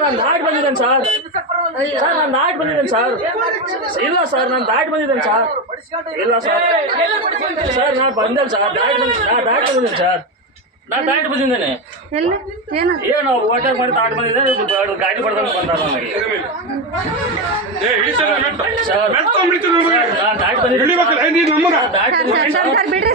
ನಾನು ದಾಟಿ ಬಂದಿದ್ದೇನೆ ಸರ್. ನಾನು ದಾಟಿ ಬಂದಿದ್ದೇನೆ ಸರ್. ಇಲ್ಲ ಸರ್, ನಾನು ದಾಟಿ ಬಂದಿದ್ದೇನೆ ಸರ್. ಇಲ್ಲ ಸರ್, ನಾನು ಬಂದೇನೆ ಸರ್. ದಾಟಿ ಬಂದಿದ್ದೇನೆ ಸರ್. ನಾನು ದಾಟಿ ಬಂದಿದ್ದೇನೆ. ಏನು ಓಟಾಗ ಮಾಡಿ ದಾಟಿ ಬಂದಿದ್ದೇನೆ. ಗಾಡಿ ಬಡ್ದಂಗೆ ಬಂದ ನನಗೆ ಸರ್. ನಾನು ದಾಟಿ ಬಂದಿದ್ದೇನೆ ಸರ್. ದಾಟಿ ಬಂದಿದ್ದೇನೆ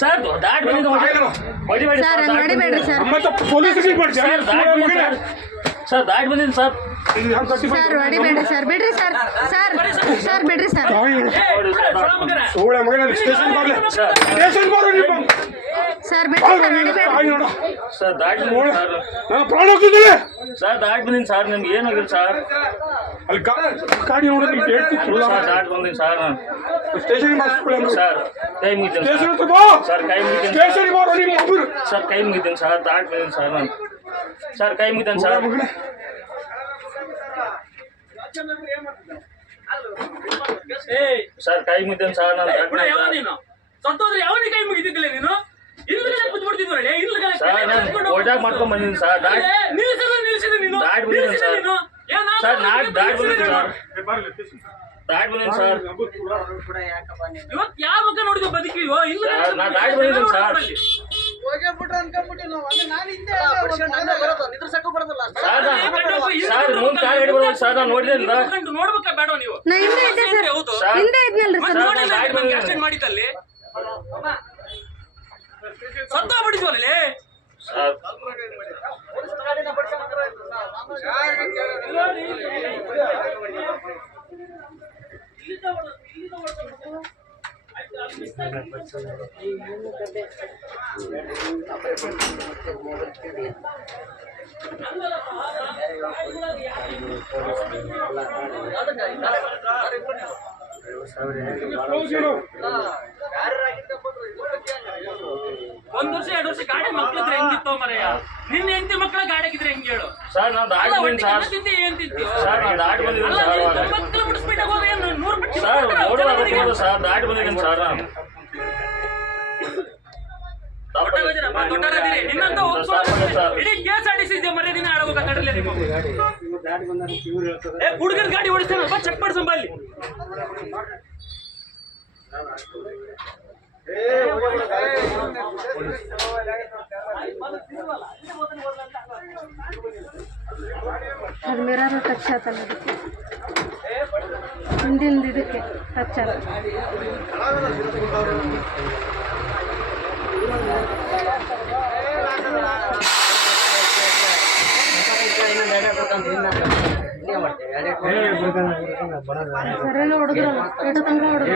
ಸರ್. ದಾಟಿ ಬಂದಿದ್ದೇನೆ. ಹೊಡಿಬೇಡಿ ಸರ್. ದಾಟಿ ಬಂದಿದ್ದೀನಿ ಸರ್. ಹೊಡಿಬೇಡಿ ಸರ್. ಬಿಡ್ರಿ ಸರ್. ಸರ್ ಬಿಡ್ರಿ ಸರ್. ಸರ್ ಸರ್ ದಾಟಿ ಸರ್. ದಾಟಿ ಬಂದಿನಿ ಸರ್. ನಿಮ್ಗೆ ಏನಾಗಿಲ್ಲ ಸರ್. ಗಾಡಿ ನೋಡಿದ್ರೆ ದಾಟಿ ಬಂದಿನಿ ಸರ್. ಸರ್ ಕೈ ಮುಗಿದ್ದೇನೆ ಸರ್. ಕೈ ಮುಗಿದ್ದೇನೆ ಸರ್. ಕೈ ಮುಗಿದ್ದೇನೆ ಸರ್. ದಾಟಿ ಬಂದಿನಿ ಸರ್. ನಾನು ಸರ್ ಕೈ ಮುಗಿದ್ದೇನೆ ಸರ್. ಸರ್ ಕೈ ಮುಗಿದ್ದೇನೆ ಸರ್. ನಾನು ಸತ್ತೋದ್ರೆ ಯಾವನಿಗೆ ಕೈ ಮುಗಿದಿದ್ದಿಲ್ಲ ನೀನು? ಓಟಾಗ ಮಾಡ್ಕೊಂಡ್ ಬಂದಿದ್ದೀನಿ ಸರ್. ದಾಟಿ ಬಂದಿದ್ದೀನಿ ಸರ್. ಸರ್ ದಾಟಿ ಬಂದಿದ್ದೀನಿ ಸರ್. ದಾಟಿ ಬಂದಿದ್ದೀನಿ ಸರ್. ಇವತ್ತು ಯಾವ ಮುಖ ನೋಡಿದ್ವಿ ಬದುಕಿವೋ? ನಾ ದಾಟಿ ಬಂದಿದ್ದೀನಿ ಸರ್. ಸರ್ ಮುಂದೆ ಕಾಲು ಹಿಡಿ ಬರ್ಬೋದು ಸರ್. ನಾನು ನೋಡಿದ್ದೆ ನೋಡ್ಬೇಕಾ ಬೇಡ ನೀವು? ಮಾಡಿದಲ್ಲಿ ಸತ್ತೋಗ್ಬಿಟ್ಟಿದ್ವಲ್ಲಿ. ಒಂದ್ ವರ್ಷ 2 ವರ್ಷ ಗಾಡಿ ಮಕ್ಳಿದ್ರೆ ಹೆಂಗಿತ್ತು ಮರೆಯ? ನಿನ್ನ ಹೆಂಡತಿ ಮಕ್ಕಳ ಗಾಡಿ ಆಗಿದ್ರೆ ಹೆಂಗ್ ಹೇಳು ಸರ್? ನಾನು ದಾಟಿ ಬಂದಿದ್ದೀನಿ ಸರ್. ಏನ್ ತಿಂತೀವಿ ಸರ್? ನಾನು ದಾಟಿ ಬಂದಿದ್ದೀನಿ ಸರ್. 90 ಕಿಲೋಮೀಟರ್ ಸ್ಪೀಡ್ ಹೋಗಿ 100 ಬಿಟ್ಟು ಸರ್ ನೋಡುವ ಸರ್. ದಾಟಿ ಬಂದಿದ್ದೀನಿ ಸರ್. ನಾನು ನಿನ್ನಂತ ಇಡೀ KSRTC ಮರ್ಯಾದಿನ ಆಡಬೇಕು. ಕಡಲೆ ಹುಡುಗರ ಗಾಡಿ ಓಡಿಸ್ತಾನಪ್ಪ. ಚೆಕ್ ಮಾಡಿ ಸಂಬಾಲಿ. ಅದು ಮಿರರ್ ಟಚ್ ಆತಲ್ಲ, ಅದಕ್ಕೆ ಹಿಂದಿಂದ ಇದಕ್ಕೆ ಟಚ್ ಆಗ. ಸರಿಯಾಗಿ ಹೊಡೆದ್ರಲ್ಲ, ಎಟ್ಟು ತನಕ ಹೊಡೆದ್ರು.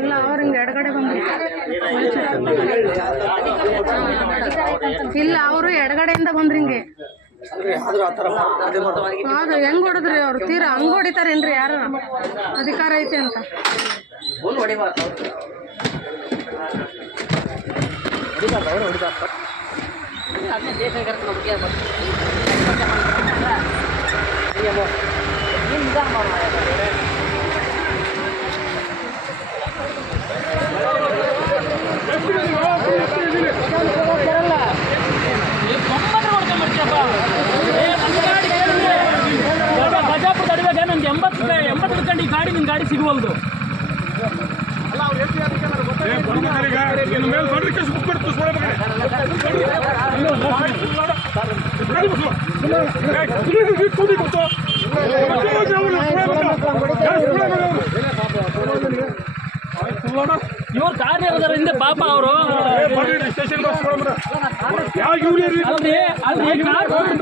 ಇಲ್ಲ, ಅವ್ರು ಹಿಂಗೆ ಎಡಗಡೆ ಬಂದ್ರು. ಇಲ್ಲ, ಅವರು ಎಡಗಡೆಯಿಂದ ಬಂದ್ರಿ ಹಿಂಗೆ. ಹೌದು, ಹೆಂಗ್ ಹೊಡೆದ್ರಿ ಅವ್ರು? ತೀರಾ ಹಂಗ್ ಹೊಡಿತಾರೇನ್ರಿ? ಯಾರು ಅಧಿಕಾರ ಐತೆ ಅಂತ ಗಜಾಪುರ ತಡಿವಾಗ ನಂಗೆ 80 ಗಂಟೆ ಗಾಡಿ ನಿನ್ನ ಗಾಡಿ ಸಿಗುವಲ್ದು. ಇವ್ರು ಕಾರ್ ಇರೋದಾರ ಹಿಂದೆ ಪಾಪ ಅವರು.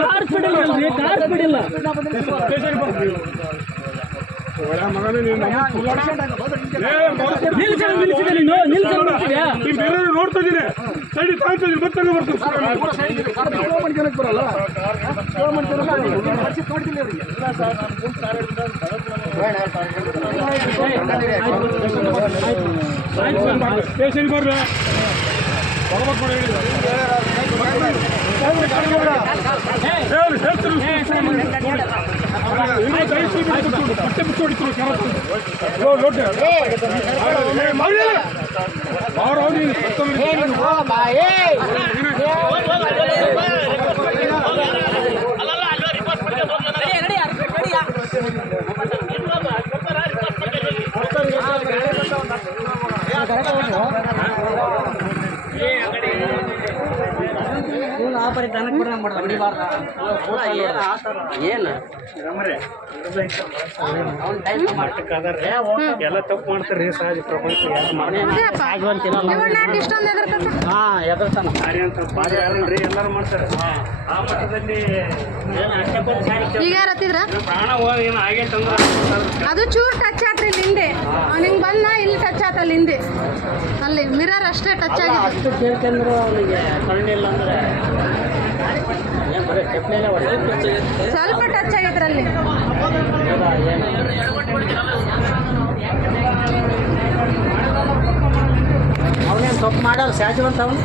ಕಾರ್ ಸ್ಪೀಡ್ ಇಲ್ಲ, ಕಾರ್ ಸ್ಪೀಡ್ ಇಲ್ಲ. ನೋಡ್ತಾ ಇದ್ದೀನಿ. ಸೈಡ್ ತಾಳ್ತಿದ್ರು ಮತ್ತೆ ಸ್ಟೇಷನ್ ಬರ್ರಿ ಎಲ್ಲ ತಪ್ಪು ಮಾಡ್ತಾರೆ ಸಹಜ ಪ್ರಪಂಚ ಇಷ್ಟೊಂದು ಎದುರ್ತೈತೆ ಭಾರಿ ಅಂತ ಭಾರಿ ಯಾರಲ್ರಿ ಎಲ್ಲರೂ ಮಾಡ್ತಾರೆ ಆ ಮಟ್ಟದಲ್ಲಿ ಈಗ ಯಾರು ಹತ್ತಿದ್ರ ಪ್ರಾಣ ಹೋದ ಏನು ಆಗೈತಂದ್ರೆ ಅದು ಚೂರು ಟಚ್ ಆತ್ರಿ ಇಲ್ಲಿ ಹಿಂದೆ ಅವ್ನಿಗೆ ಬಂದ ಇಲ್ಲಿ ಟಚ್ ಆತಲ್ಲಿ ಹಿಂದೆ ಅಲ್ಲಿ ಮಿರರ್ ಅಷ್ಟೇ ಟಚ್ ಆಗಿದೆ ಅಷ್ಟು ಕೇಳ್ಕೊಂಡ್ರು ಅವನಿಗೆ ಕಣ್ಣಿಲ್ಲ ಅಂದ್ರೆ ಏನು ಬರೀ ಚಪ್ಪಲಿನೇ ಸ್ವಲ್ಪ ಟಚ್ ಆಗೈತ್ರಿ ಅಲ್ಲಿ ಅವನೇನು ತಪ್ಪು ಮಾಡೋರು ಸಹಜವಂತ ಅವನು